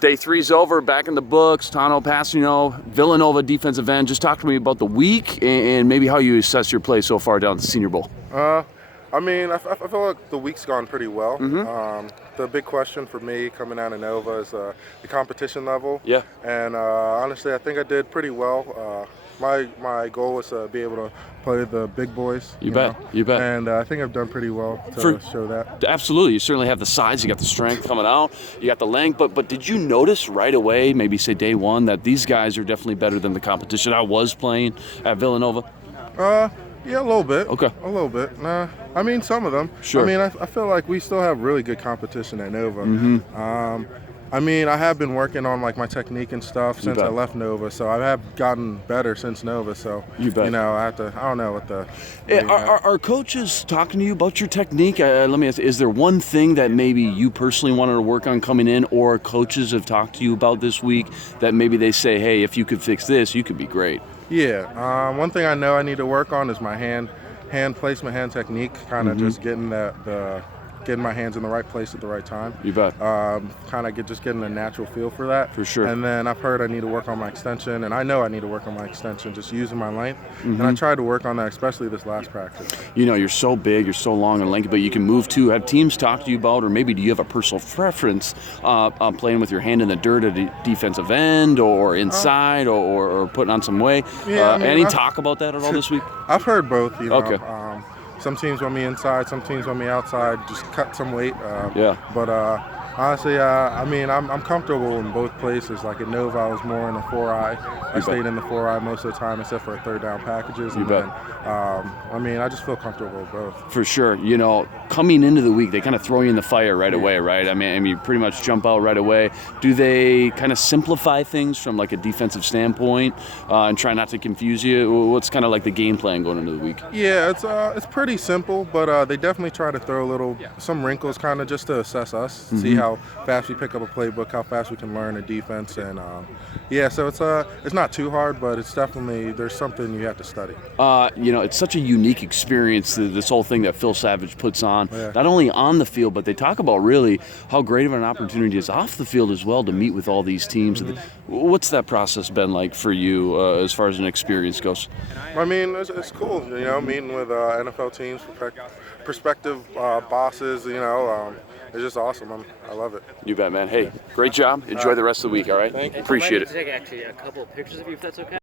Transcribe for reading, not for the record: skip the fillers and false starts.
Day 3's over, back in the books. Tanoh Kpassagnon, Villanova defensive end. Just talk to me about the week and maybe how you assess your play so far down at the Senior Bowl. I mean, I feel like the week's gone pretty well. The big question for me coming out of Nova is the competition level. Yeah. And honestly, I think I did pretty well. My goal was to be able to play the big boys. You bet. And I think I've done pretty well to show that. Absolutely. You certainly have the size. You got the strength coming out. You got the length. But did you notice right away, maybe say day one, that these guys are definitely better than the competition I was playing at Villanova? Yeah, a little bit. Okay. A little bit. I mean, some of them. Sure. I mean, I feel like we still have really good competition at Nova. I mean, I have been working on like my technique and stuff since I left Nova, so I have gotten better since Nova. So you know, I don't know what the. Are coaches talking to you about your technique? Let me ask: is there one thing that maybe you personally wanted to work on coming in, or coaches have talked to you about this week that maybe they say, "Hey, if you could fix this, you could be great." Yeah. One thing I know I need to work on is my hand placement, hand technique. Kind of just getting getting my hands in the right place at the right time. You bet. Kind of just getting a natural feel for that. For sure. And then I've heard I need to work on my extension, and I know I need to work on my extension, just using my length. And I tried to work on that, especially this last practice. You know, you're so big, you're so long and lanky, but you can move too. Have teams talk to you about, or maybe do you have a personal preference on playing with your hand in the dirt at a defensive end or inside or putting on some weight? Yeah, I mean, any talk about that at all this week? I've heard both. You know. Okay. Some teams want me inside, some teams want me outside, just cut some weight. Yeah. But honestly, I mean, I'm comfortable in both places. Like at Nova, I was more in the 4-eye. I stayed in the 4-eye most of the time, except for third down packages. You bet. I mean, I just feel comfortable with both. For sure. You know, coming into the week, they kind of throw you in the fire right away, right? I mean, you pretty much jump out right away. Do they kind of simplify things from like a defensive standpoint and try not to confuse you? What's kind of like the game plan going into the week? Yeah, it's pretty simple, but they definitely try to throw some wrinkles, kind of just to assess us, see how fast we pick up a playbook, how fast we can learn a defense, and so it's not too hard, but it's definitely there's something you have to study. You know, it's such a unique experience, this whole thing that Phil Savage puts on, not only on the field, but they talk about really how great of an opportunity it is off the field as well to meet with all these teams. What's that process been like for you as far as an experience goes? I mean, it's cool, you know, meeting with NFL teams, prospective bosses, you know. It's just awesome. I love it. You bet, man. Hey, great job. Enjoy the rest of the week, all right? Thank you. Appreciate it. I'd like to take actually a couple of pictures of you, if that's okay.